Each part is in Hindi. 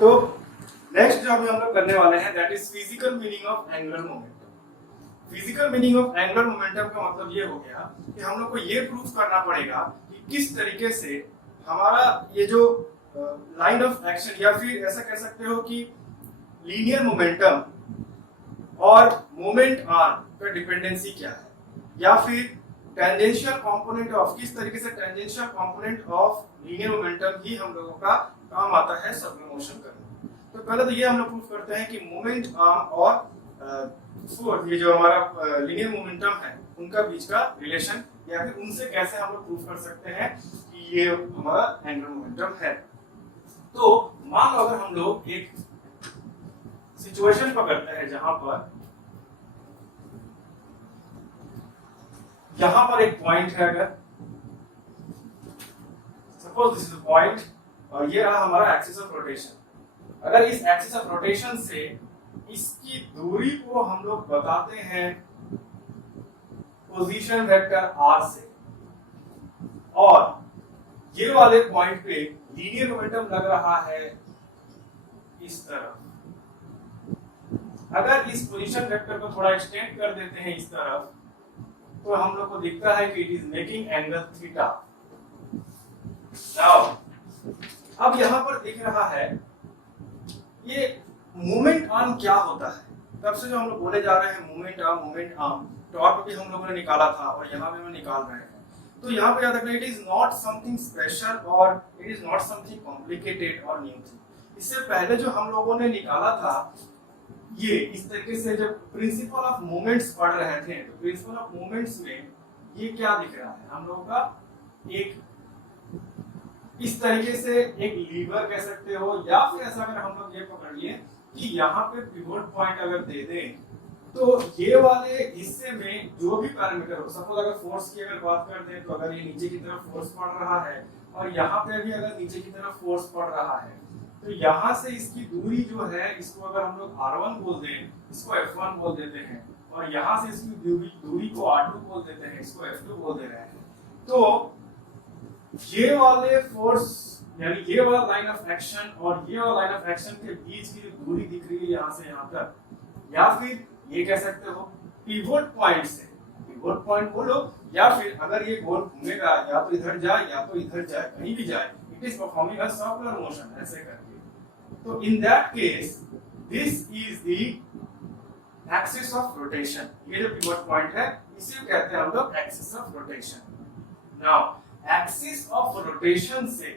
तो नेक्स्ट जो अभी हम लोग करने वाले हैं that is physical meaning of angular momentum. Physical meaning of angular momentum का मतलब ये हो गया कि हम लोग को ये प्रूफ करना पड़ेगा कि किस तरीके से हमारा ये जो लाइन ऑफ एक्शन या फिर ऐसा कह सकते हो कि लीनियर मोमेंटम और मोमेंट आर्म का डिपेंडेंसी क्या है, या फिर टेंजेंशियल कंपोनेंट ऑफ, किस तरीके से tangential component of linear momentum ही हम लोगों का काम आता है सर्कुलर मोशन करने। तो पहले तो ये हम लोग प्रूफ करते हैं कि मोमेंट आर्म और फोर्स, ये जो हमारा लीनियर मोमेंटम है उनका बीच का रिलेशन, या फिर उनसे कैसे हम लोग प्रूफ कर सकते हैं कि ये हमारा एंगुलर मोमेंटम है। तो मान लो अगर हम लोग एक सिचुएशन पकड़ते हैं जहां पर यहां पर एक पॉइंट है, अगर suppose this is the point और ये रहा हमारा एक्सिस ऑफ रोटेशन। अगर इस एक्सिस ऑफ रोटेशन से इसकी दूरी को हम लोग बताते हैं पोजीशन वेक्टर r से, और ये वाले पॉइंट पे लीनियर मोमेंटम लग रहा है इस तरफ। अगर इस पोजीशन वेक्टर को थोड़ा एक्सटेंड कर देते हैं इस तरफ, तो हम लोग को दिखता है कि it is making angle theta. Now अब यहां पर दिख रहा है ये मोमेंट आर्म क्या होता है। तब से जो हम लोग बोले जा रहे हैं मोमेंट आर्म टॉर्क भी हम लोगों ने निकाला था और यहाँ भी हम निकाल रहे हैं। तो यहाँ पे याद रखना, it is not something special और it is not something complicated और न्यू थिंग। इससे पहले जो हम लोगों ने निकाला था ये इस तरीके से, जब प्रिंसिपल ऑफ मोमेंट्स पढ़ रहे थे तो प्रिंसिपल ऑफ मोमेंट्स में ये क्या दिख रहा है हम लोगों का, एक इस तरीके से एक लीवर कह सकते हो, या फिर ऐसा अगर हम लोग ये पकड़ लिए कि यहाँ पे पिवोट पॉइंट अगर दे दें तो ये वाले हिस्से में जो भी पैरामीटर हो, सपोज अगर फोर्स की अगर बात कर दें तो अगर ये नीचे की तरफ फोर्स पड़ रहा है और यहाँ पे भी अगर नीचे की तरफ फोर्स पड़ रहा है, तो यहाँ से इसकी दूरी जो है इसको अगर हम लोग r1 बोल दें, इसको f1 बोल देते हैं, और यहाँ से इसकी दूरी को r2 बोल देते हैं, इसको f2 बोल दे रहे हैं। तो ये वाले फोर्स यानी ये वाला लाइन ऑफ एक्शन और ये वाला लाइन ऑफ एक्शन के बीच की जो दूरी दिख रही है यहाँ से यहाँ तक, या फिर ये कह सकते हो पिवोट पॉइंट से, पिवोट पॉइंट बोलो, या फिर अगर ये गोल घूमेगा या तो इधर जाए या तो इधर जाए, कहीं भी जाए, it is performing a circular motion ऐसे करके। तो in that case this is the axis of rotation. ये जो पिवोट पॉइंट है इसे कहते हैं हम लोग axis of rotation. Now axis of rotation से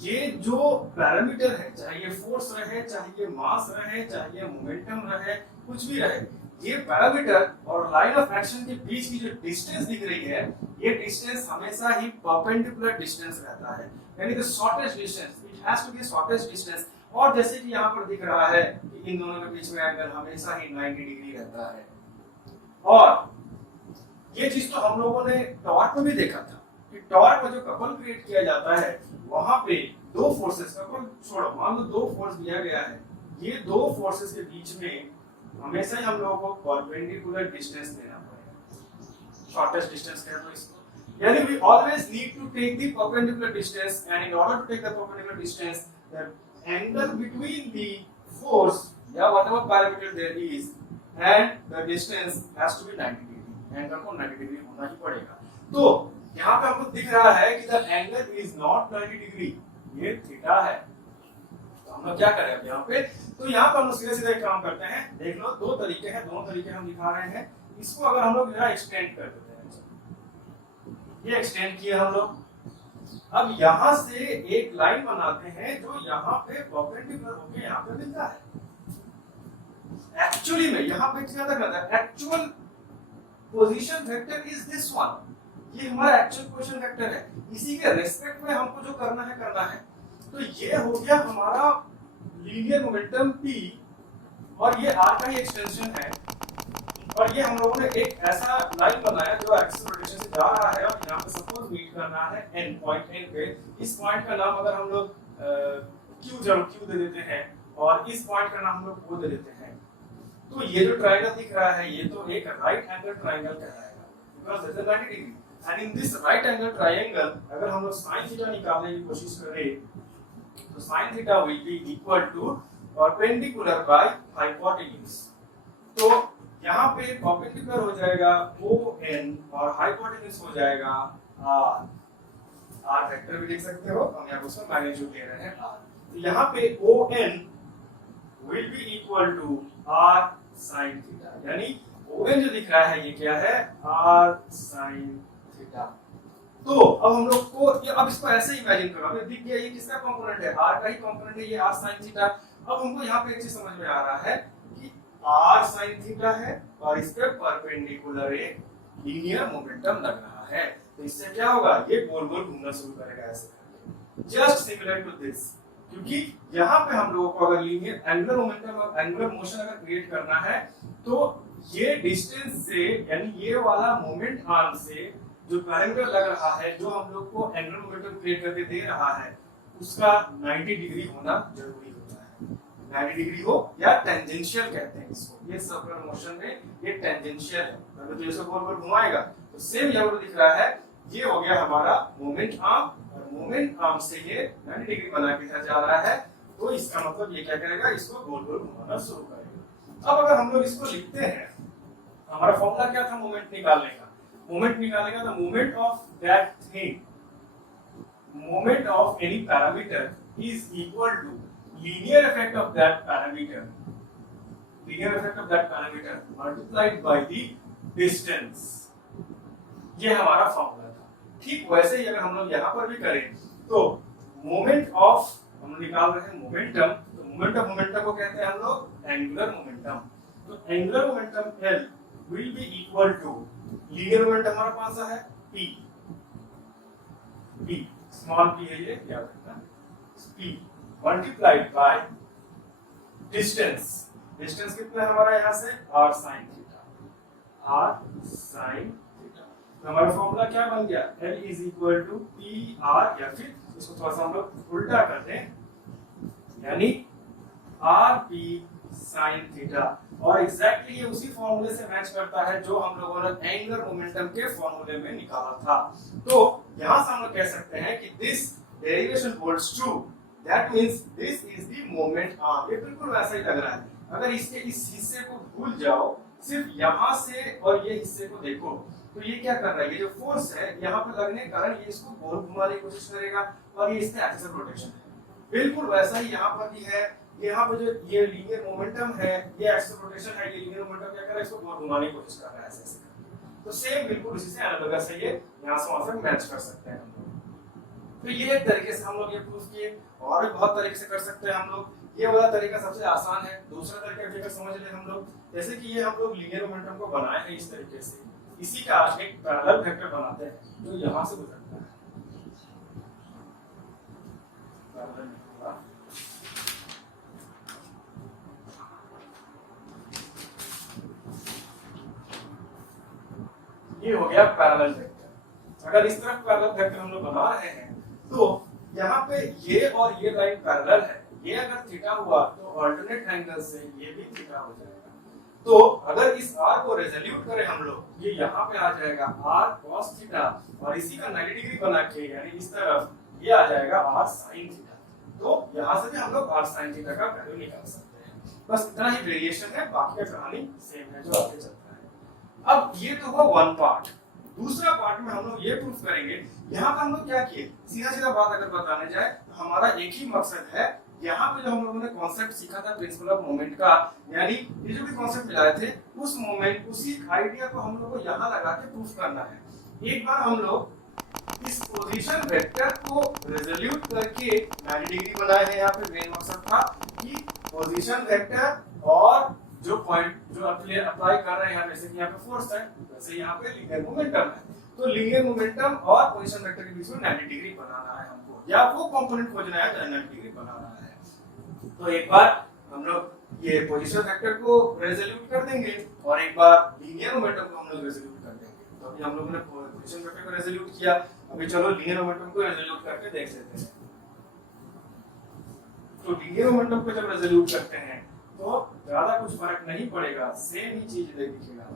ये जो पैरामीटर है, चाहे ये फोर्स रहे, चाहे ये मास रहे, चाहे ये मोमेंटम रहे, कुछ भी रहे, ये पैरामीटर और लाइन ऑफ एक्शन के बीच की जो डिस्टेंस दिख रही है, ये डिस्टेंस हमेशा ही परपेंडिकुलर डिस्टेंस रहता है, यानी the shortest distance, it has to be shortest distance. और जैसे कि यहाँ पर दिख रहा है कि इन दोनों के बीच में एंगल हमेशा ही 90 डिग्री रहता है। और ये चीज तो हम लोगों ने टॉर्क में भी देखा था कि टॉर्क में जो कपल क्रिएट किया जाता है वहां पे दो फोर्सेस, कपल छोड़ो, मान लो दो फोर्स दिया गया है, ये दो फोर्सेस के बीच में हमेशा ही हम लोगों को परपेंडिकुलर डिस्टेंस देना पड़ेगा, शॉर्टेस्ट डिस्टेंस कह दो इसको। यानी we always need to take the perpendicular distance, and in order to take the perpendicular distance the angle between the force या whatever parameter there is and the distance has to be 90 degree, angle को 90 डिग्री होना ही पड़ेगा। तो यहाँ पे आपको दिख रहा है कि the angle is not 90 degree, ये थीटा है। तो हम लोग क्या करें अब यहाँ पे, तो यहाँ पे हम लोग सीधे सीधे काम करते हैं। देख लो दो तरीके हैं, दोनों तरीके हम दिखा रहे हैं। इसको अगर हम लोग जरा एक्सटेंड कर देते हैं, ये एक्सटेंड किए हम लोग। अब यहाँ से एक लाइन बनाते हैं जो यहाँ पे परपेंडिकुलर होके यहाँ पे मिलता है। एक्चुअली में यहाँ पे क्या करता है, actual position vector is this one, ये हमारा एक्चुअल पोजीशन वेक्टर है, इसी के रेस्पेक्ट में हमको जो करना है। तो ये हो गया हमारा लीनियर मोमेंटम p, और ये r का ही एक्सटेंशन है, और ये हम लोगों ने एक ऐसा लाइन बनाया जो एक्सिस रोटेशन से जा रहा है और यहाँ पे सपोज मीट करना है n पॉइंट n पे। इस पॉइंट का नाम अगर हम लोग q दे देते हैं और इस पॉइंट का नाम हम लोग o दे देते हैं, तो ये जो ट्रायंगल दिख रहा है ये तो एक राइट एंगल ट्रायंगल कहलाएगा, because it is 90 degree. And in this right angle triangle अगर हम लोग sin थीटा निकालने की कोशिश करें तो sin theta will be equal to perpendicular by hypotenuse. तो यहाँ पे परपेंडिकुलर हो जाएगा ON और हाइपोटेन्यूज हो जाएगा R। R वेक्टर भी लिख सकते हो, हम यहाँ उसका मैग्नीट्यूड ले रहे हैं R। तो यहाँ पे ON will be equal to R sin theta, यानी ON जो दिख रहा है ये क्या है, R sin थीटा। तो अब हम लोग को अब इसको ऐसे इमेजिन करो, हमें दिख गया ये किसका कंपोनेंट है, R का ही कंपोनेंट है ये R sin थीटा। अब हमको यहाँ पे एक चीज समझ में आ रहा है कि R sin थीटा है और इस पे परपेंडिकुलर एक लीनियर मोमेंटम लग रहा है, तो इससे क्या होगा, ये गोल गोल घूमना शुरू करेगा ऐसे करके, जस्ट सिमिलर टू दिस। क्योंकि यहाँ पे हम लोगों को अगर लीनियर एंगुलर मोमेंटम और एंगुलर मोशन अगर क्रिएट करना है तो ये डिस्टेंस से, यानी ये वाला मोमेंट आर्म से जो पैरामीटर लग रहा है, जो हम लोग को एंगुलर मोमेंटम क्रिएट करके दे रहा है, उसका 90 डिग्री होना जरूरी होता है। 90 डिग्री हो या टेंजेंशियल कहते हैं इसको, ये सर्कुलर मोशन में ये टेंजेंशियल है, अगर तो इसको गोल गोल घुमाएगा तो सेम यहाँ पर दिख रहा है, ये हो गया हमारा मोमेंट आर्म और मोमेंट आर्म से ये 90 डिग्री बना के जा रहा है, तो इसका मतलब ये क्या करेगा, इसको गोल गोल घुमाना शुरू करेगा। अब अगर हम लोग इसको लिखते हैं, हमारा फॉर्मूला क्या था मोमेंट निकालने का, मोमेंट निकालेगा तो moment of that thing, moment of any parameter is equal to linear effect of that parameter, linear effect of that parameter multiplied by the distance. ये हमारा फॉर्मूला था। ठीक वैसे ही अगर हम लोग यहाँ पर भी करें तो मोमेंट ऑफ, हम निकाल रहे हैं मोमेंटम, तो मोमेंट ऑफ मोमेंटम को कहते हैं हम लोग एंगुलर मोमेंटम। तो angular momentum L will be equal to, linear momentum हमारा कौन सा है, P, P स्मॉल p है ये, याद रखना, P multiplied by distance. Distance कितना है हमारा यहाँ से, R sin theta, R sin theta. तो हमारा फॉर्मूला क्या बन गया, L is equal to PR, या फिर इसको थोड़ा सा हम लोग उल्टा कर दें, यानी RP sin थीटा। और एग्जैक्टली ये उसी फॉर्मूले से मैच करता है जो हम लोगों ने एंगुलर मोमेंटम के फॉर्मूले में निकाला था। तो यहां से हम लोग कह सकते हैं कि this derivation holds true, that means this is the moment arm. ये बिल्कुल वैसा ही लग रहा है, अगर इसके इस हिस्से को भूल जाओ, सिर्फ यहां से और ये हिस्से को देखो, तो ये क्या कर रहा है, ये जो फोर्स है यहाँ पे लगने के कारण ये इसको गोल घुमाने की कोशिश करेगा और ये इसका एक्सियल रोटेशन है। बिल्कुल वैसा ही यहाँ पर भी है, यहाँ पे जो ये लीनियर मोमेंटम है, ये एक्सियल रोटेशन है, ये लीनियर मोमेंटम क्या कर रहा है, इसको गोल घुमाने की कोशिश कर रहा है ऐसे। तो सेम बिल्कुल इसी से एनालॉगस है, ये यहाँ से वहां से मैच कर सकते हैं हम लोग। तो ये एक तरीके से हम लोग ये प्रूफ किए, और भी बहुत तरीके से कर सकते हैं हम लोग। ये वाला तरीका सबसे आसान है। दूसरा तरीका भी अगर समझ ले हम लोग, जैसे कि ये हम लोग लीनियर मोमेंटम को बनाए हैं इस तरीके से, इसी का एक पैरेलल वेक्टर बनाते हैं जो यहाँ से गुजरता है, ये हो गया पैरेलल वेक्टर। अगर इस तरफ पैरेलल वेक्टर हम लोग बना रहे हैं तो यहाँ पे ये और ये लाइन पैरेलल है, ये अगर थीटा हुआ तो अल्टरनेट एंगल से ये भी थीटा हो जाएगा। तो अगर इस r को रेजोल्यूट करें हम लोग, ये यहाँ पे आ जाएगा r cos थीटा, और इसी का 90 डिग्री बना के यानी इस तरफ ये आ जाएगा r sin थीटा। तो यहाँ से भी हम लोग r sin थीटा का वैल्यू निकाल सकते हैं। बस इतना ही वेरिएशन है, बाकी का कहानी सेम है जो आगे चलता है। अब ये तो हुआ वन पार्ट। दूसरा पार्ट में हम लोग ये प्रूफ करेंगे, यहाँ पर हम लोग क्या किए, सीधा सीधा बात अगर बताने जाए तो हमारा एक ही मकसद है। यहाँ पे जो हम लोगों ने कॉन्सेप्ट सीखा था प्रिंसिपल ऑफ मोमेंट का, यानी ये जो भी कॉन्सेप्ट मिलाए थे, उस मोमेंट उसी आइडिया को हम लोग को यहाँ लगा के प्रूफ करना है। एक बार हम लोग इस पोजीशन वेक्टर को रेजोल्यूट करके 90 डिग्री बनाए हैं। यहाँ पे मेन मकसद था कि पोजीशन वेक्टर और जो पॉइंट जो अप्लाई कर रहे हैं, जैसे कि यहाँ पे फोर्स है, वैसे यहाँ पे लीनियर मोमेंटम है, तो लीनियर मोमेंटम और पोजीशन वेक्टर के बीच में 90 डिग्री बनाना है हमको, या वो कंपोनेंट खोजना है जो 90 डिग्री बनाना है। तो एक बार हम लोग ये पोजीशन वेक्टर को रेजोल्यूट कर देंगे और एक बार लीनियर मोमेंटम को हम लोग रेजोल्यूट कर देंगे। तो अभी हम लोगों ने पोजीशन वेक्टर को रेजोल्यूट किया, अभी चलो लीनियर मोमेंटम को रेजोल्यूट करके देख लेते हैं। तो लीनियर मोमेंटम को जब रेजोल्यूट करते हैं तो ज्यादा कुछ फर्क नहीं पड़ेगा, सेम ही चीज दिखेगा।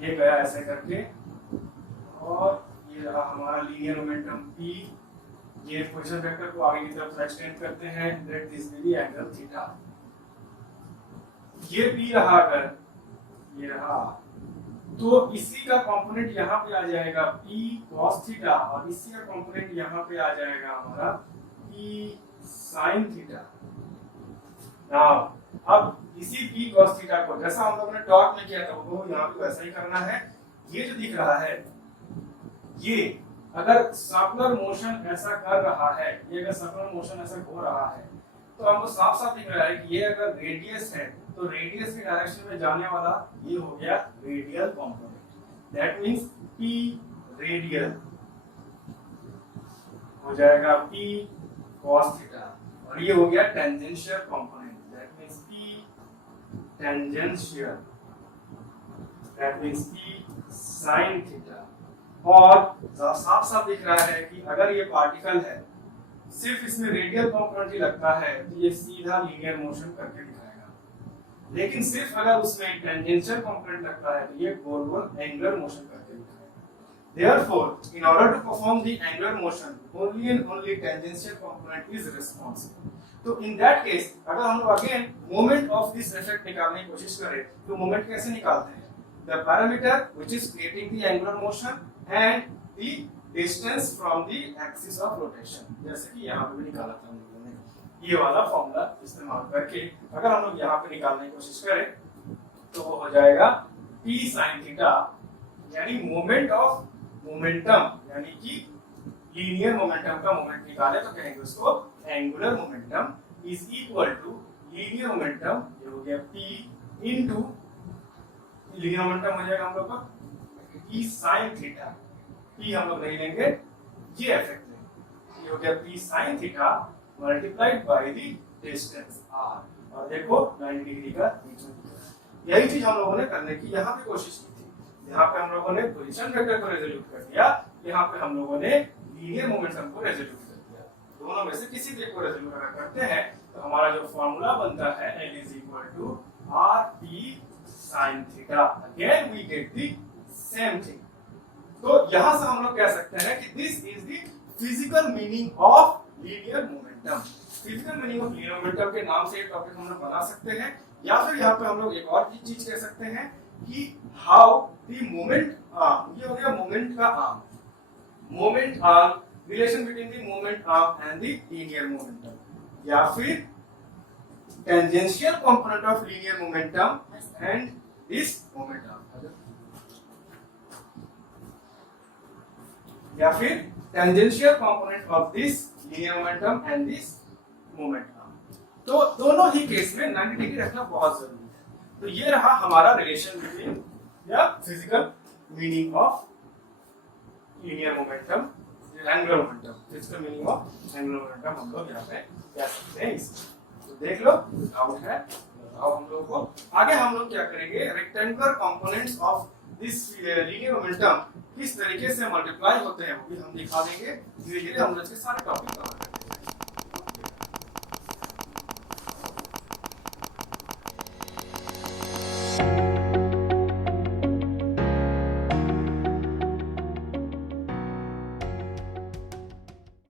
ये गया ऐसे करके रहा हमारा लीनियर मोमेंटम p, ये पोजीशन वेक्टर को आगे की तरफ एक्सटेंड करते हैं, let this be the angle theta. ये p रहा, अगर ये रहा तो इसी का कंपोनेंट यहाँ पे आ जाएगा p cos थीटा, और इसी का कंपोनेंट यहाँ पे आ जाएगा हमारा p sin थीटा। नाउ अब इसी p cos थीटा को जैसा हम लोगों ने टॉर्क में किया था वो यहाँ पे वैसा ही करना है। ये जो दिख रहा है, ये अगर सर्कुलर मोशन ऐसा कर रहा है, ये अगर सर्कुलर मोशन ऐसा हो रहा है, तो हमको साफ साफ दिख रहा है कि ये अगर रेडियस है तो रेडियस की डायरेक्शन में जाने वाला ये हो गया radial component. That means p radial हो जाएगा p cos थीटा, और ये हो गया tangential component. That means p tangential, that means p sin theta. और साफ साफ दिख रहा है कि अगर ये पार्टिकल है, सिर्फ इसमें रेडियल कंपोनेंट ही लगता है तो ये सीधा लीनियर मोशन करके दिखाएगा, लेकिन सिर्फ अगर उसमें टेंजेंशियल कंपोनेंट लगता है तो ये गोल गोल एंगुलर मोशन करके दिखाएगा। Therefore, in order to perform the angular motion, only and only tangential component is responsible. तो in that case, अगर हम लोग again moment of this effect निकालने की कोशिश करें तो moment कैसे निकालते हैं? The parameter which is creating the angular motion and the distance from the axis of rotation, जैसे कि यहाँ पे भी निकाला था हम लोगों ने, ये वाला फॉर्मूला इस्तेमाल करके अगर हम लोग यहाँ पे निकालने की कोशिश करें तो वो हो जाएगा p sin थीटा, यानी मोमेंट ऑफ मोमेंटम, यानी कि लीनियर मोमेंटम का मोमेंट निकाले तो कहेंगे उसको angular momentum is equal to linear momentum, ये हो गया p इनटू लीनियर मोमेंटम हो जाएगा हम लोग का p sin थीटा। p हम लोग नहीं लेंगे, ये इफेक्ट लेंगे, ये हो गया p sin theta multiplied by the distance r, और देखो 90 डिग्री का बीच में। यही चीज हम लोगों ने करने की यहाँ पे कोशिश की थी। यहाँ पे हम लोगों ने पोजीशन वेक्टर को रेजोल्यूट कर दिया, यहाँ पे हम लोगों ने लीनियर मोमेंटम को रेजोल्यूट कर दिया। दोनों में से किसी भी को रेजोल्यूट अगर करते हैं तो हमारा जो फॉर्मूला बनता है L is equal to RP sin theta. Again we get the same thing। तो यहाँ से हम लोग कह सकते हैं कि this is the physical meaning of linear momentum। Physical meaning of linear momentum के नाम से एक टॉपिक हम लोग बना सकते हैं, या फिर यहाँ पे हम लोग एक और चीज कह सकते हैं कि हाउ द मोमेंट आर्म, ये हो गया मोमेंट का arm, moment arm, relation between the moment arm and the linear momentum, या फिर tangential component of linear momentum and this moment arm, या फिर tangential component of this linear momentum and this moment arm. तो दोनों ही केस में 90 डिग्री रखना बहुत जरूरी है। तो ये रहा हमारा रिलेशन बिटवीन या physical meaning of linear momentum, angular momentum, physical meaning of angular momentum हम लोग यहाँ पे कह सकते हैं इसमें। तो देख लो, डाउट है बताओ हम लोग को। आगे हम लोग क्या करेंगे, rectangular components of this linear momentum किस तरीके से मल्टीप्लाई होते हैं वो भी हम दिखा देंगे। धीरे धीरे हम लोग इसके सारे टॉपिक कवर करेंगे।